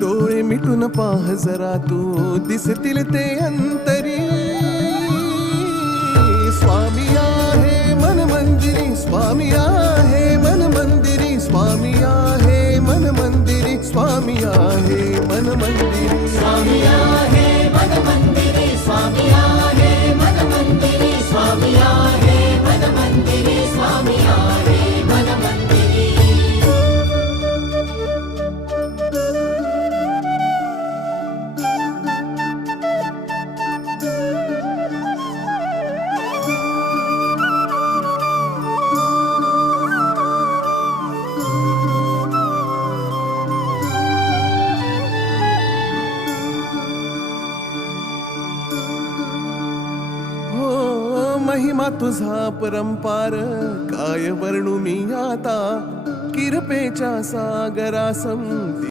डोळे मिटून पाह जरा तू दिसतील ते अंतरी. स्वामी आहे मन मंदिरी, स्वामी आहे मन मंदिरी, स्वामी आहे मन मंदिरी, स्वामी आहे मन मंदिरी. स्वामी आहे मन मंदिरी, स्वामी आहे मन मंदिरी, स्वामी आहे मन मंदिरी, स्वामी आहे मन मंदिरी. महिमा तुझा परंपार काय वर्णू मी आता. किरपेच्या सागरासम